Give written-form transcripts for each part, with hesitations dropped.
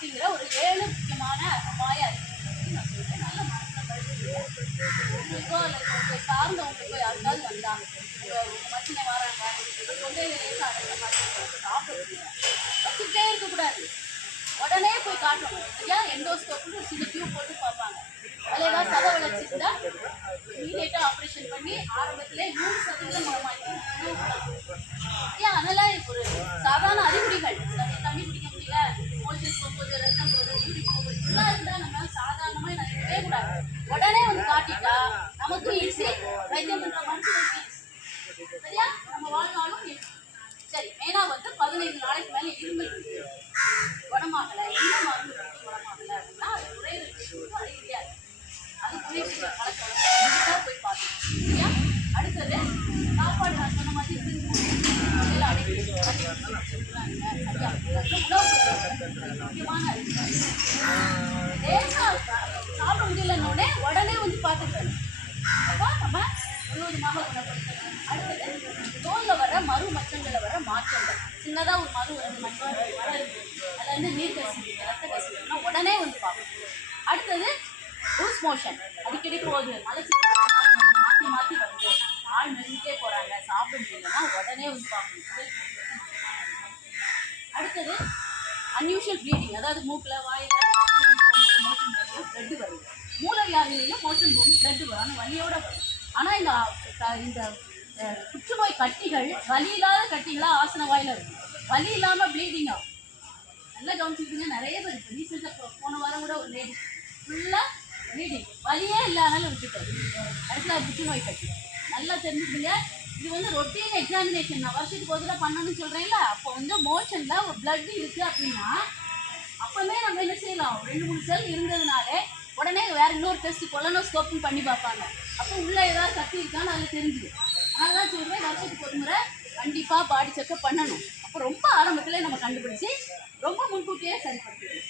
அப்படிங்கிற ஒரு 7 முக்கியமான அபாய அறிகுறிகள் நான் சொல்றேன். நல்ல மனசுல பதிவு உங்களுக்கோ அல்லது உங்களை சார்ந்தவங்களுக்கோ யாருக்காவது வந்தா பிரச்சனை வராங்க தொண்டையில லேசா அடைந்த மாதிரி சாப்பிடுறது வச்சுக்கிட்டே இருக்கக்கூடாது. உடனே போய் காட்டணும். சரியா? எண்டோஸ்கோப்னு சின்ன டியூப் போட்டு பார்ப்பாங்க. அதில் ஏதாவது சத வளர்ச்சி இருந்தால் இமீடியட்டாக ஆப்ரேஷன் பண்ணி ஆரம்பத்திலே 100% குணமாக்கி ஏன் அதெல்லாம் ஒரு சாதாரண அறிகுறிகள். தண்ணி குடிக்க முடியல, மோஷன் போகும்போது, ரத்தம் போகுது, ஊறி போகுது, இதெல்லாம் இருந்தால் நம்ம சாதாரணமாக நினைக்கவே கூடாது. உடனே வந்து காட்டிட்டா நமக்கும் ஈஸி, வைத்தியம் பண்ணுற மருத்துவம் சரியா? நம்ம வாழ்நாளும் சரி. மெயினாக வந்து 15 நாளைக்கு மேலே இருமல் குணமாகலை, என்ன மருந்து கொடுத்து குணமாகலை அப்படின்னா அது நுரையீரல் அறிகுறியா இருக்கு. அது குளிர்ச்சியில் கலக்க போய் பார்க்கணும். சரியா? அடுத்தது சாப்பாடு நான் சொன்ன மாதிரி சரியா? முக்கியமான லேசா சாப்பிட முடியலன்னொடனே உடனே வந்து பார்த்துக்கணும். அப்போ நம்ம முழுவதுமாக குணப்படுத்தணும். அடுத்தது தோல்ல வர மறு மச்சங்களில் வர மாற்றங்கள். சின்னதாக ஒரு மறு மச்சம் வர இருக்கு, அதில் வந்து நீர் கசிவு, ரத்த கசிவுனா உடனே வந்து பார்க்கணும். அடுத்தது லூஸ் மோஷன் அடிக்கடி போகுது, மாற்றி மாற்றி வருது, ஆள் மெல்லிட்டே போகிறாங்க, சாப்பிட முடியலன்னா உடனே வந்து பார்க்கணும். அடுத்தது அன்யூஷுவல் ப்ளீடிங், அதாவது மூக்கில் வாயில் மோஷன் போகும், பிளட்டு வருது. மூளை வியாதியிலையும் மோஷன் போகும், பிளட்டு வரும், ஆனால் வலியோட வரும். ஆனால் இந்த புற்றுநோய் கட்டிகள் வலி இல்லாத கட்டிகளாக ஆசன வாயில் இருக்கும், வலி இல்லாமல் ப்ளீடிங் ஆகும். நல்லா கவனிச்சிருக்கீங்க. நிறைய பேர் இப்போ ரீசெண்டாக போன வாரம் கூட ஒரு லேடி ஃபுல்லாக ப்ளீடிங், வலியே இல்லாதனால விட்டுட்டாரு. அடுத்த புற்றுநோய் கட்டி நல்லா தெரிஞ்சுக்கிங்க. இது வந்து ரொட்டீன் எக்ஸாமினேஷன் நான் வருஷத்துக்கு ஒரு தடவை பண்ணணும்னு சொல்கிறேன்ல. அப்போ வந்து மோஷனில் ஒரு பிளட் இருக்குது அப்படின்னா அப்போவே நம்ம என்ன செய்யலாம், 2-3 செல் இருந்ததுனாலே உடனே வேறு இன்னொரு டெஸ்ட் கொலனோஸ்கோப்னு பண்ணி பார்ப்பாங்க. அப்போ உள்ளே ஏதாவது கட்டி இருக்கான்னு அதில் தெரிஞ்சுது. அதனால தான் சொல்கிறேன், வருஷத்துக்கு ஒரு முறை கண்டிப்பாக பாடி செக்கப் பண்ணணும். அப்போ ரொம்ப ஆரம்பத்தில் நம்ம கண்டுபிடிச்சி ரொம்ப முன்கூட்டியே சரிப்படுத்தணும்.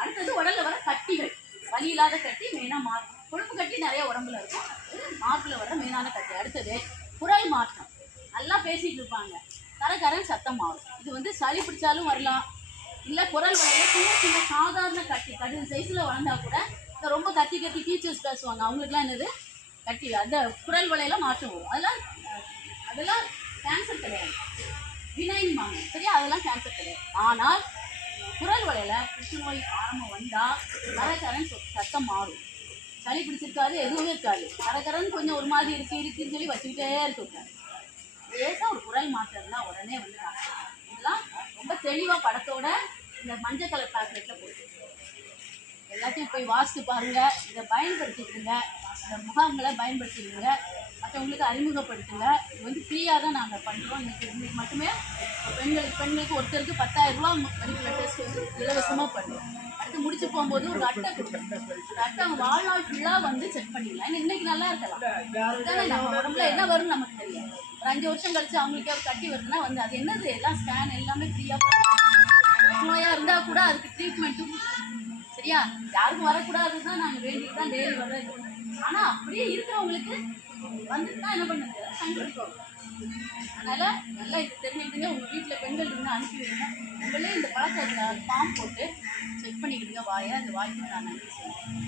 அடுத்தது உடலில் வர கட்டிகள், வலி இல்லாத கட்டி மெயினாக மாறும். கொழுப்பு கட்டி நிறைய உடம்புல இருக்கும், மார்பில் வர மெயினான கட்டி. அடுத்தது குரல் மாற்றம், நல்லா பேசிகிட்டு இருப்பாங்க, கரகரன் சத்தம் மாறும். இது வந்து சளி பிடிச்சாலும் வரலாம், இல்லை குரல் வலையில் சின்ன சின்ன சாதாரண கட்டி கட்டின சைஸில் வளர்ந்தா கூட ரொம்ப கத்தி கத்தி டீச்சர்ஸ் பேசுவாங்க, அவங்களுக்குலாம் என்னது கட்டி, அந்த குரல் வலையில் மாற்றம் வரும். அதெல்லாம் கேன்சர் கிடையாது, வினைன்பாங்க. சரியா? அதெல்லாம் கேன்சர் கிடையாது. ஆனால் குரல் வலையில் புற்றுநோய் ஆரம்பம் வந்தால் கரகரன் சத்தம் மாறும். சளி பிடிச்சிருக்காது, எதுவுமே இருக்காது, கரகரன்னு கொஞ்சம் ஒரு மாதிரி இருக்குன்னு சொல்லி வச்சுக்கிட்டே இருக்காது. லேசாக ஒரு குரல் மாற்றம்னா உடனே வந்து இதெல்லாம் ரொம்ப தெளிவாக படத்தோட இந்த மஞ்சள் கலர் பேக்கெட்டில் போட்டு எல்லாத்தையும் போய் வாசித்து பாருங்கள். இதை பயன்படுத்திக்கிடுங்க, இந்த முகாம்களை பயன்படுத்திடுங்க, மற்றவங்களுக்கு அறிமுகப்படுத்துங்க. இது வந்து ஃப்ரீயாக தான் நாங்கள் பண்ணுறோம். இன்னைக்கு மட்டுமே பெண்களுக்கு ஒருத்தருக்கு 10,000 ரூபா மதிப்புள்ள டெஸ்ட் வந்து இலவசமாக பண்ணுறோம். அடுத்து முடிச்சு போகும்போது ஒரு அட்டை கொடுக்குறோம். அந்த அட்டை அவங்க வாழ்நாள் ஃபுல்லாக வந்து செக் பண்ணிடலாம். இன்னைக்கு நல்லா இருக்கலாம், நம்ம உடம்புல என்ன வரும்னு நமக்கு தெரியும். ஒரு 5 வருஷம் கழிச்சு அவங்களுக்கே ஒரு கட்டி வருதுன்னா வந்து அது என்னது, எல்லாம் ஸ்கேன் எல்லாமே ஃப்ரீயாக பண்ணுறோம். நோயாக இருந்தால் கூட அதுக்கு ட்ரீட்மெண்ட்டும் சரியா? யாருக்கும் வரக்கூடாதுன்னு தான் நாங்கள் வேண்டிட்டு தான் டெய்லி வர்றது. ஆனால் அப்படியே இருக்கிறவங்களுக்கு வந்துட்டுனா என்ன பண்ணுறது, கண்டுபிடிப்போம். அதனால் நல்லா இது தெரிஞ்சுக்கிட்டுங்க. உங்கள் வீட்டில் பெண்கள் இருந்தால் அனுப்பிவிடுங்க. உங்களே இந்த பழக்கத்தை ஃபார்ம் போட்டு செக் பண்ணிக்கிட்டுங்க வாயை. அந்த வாய்ப்பு நான் நன்றி சொல்லுவேன்.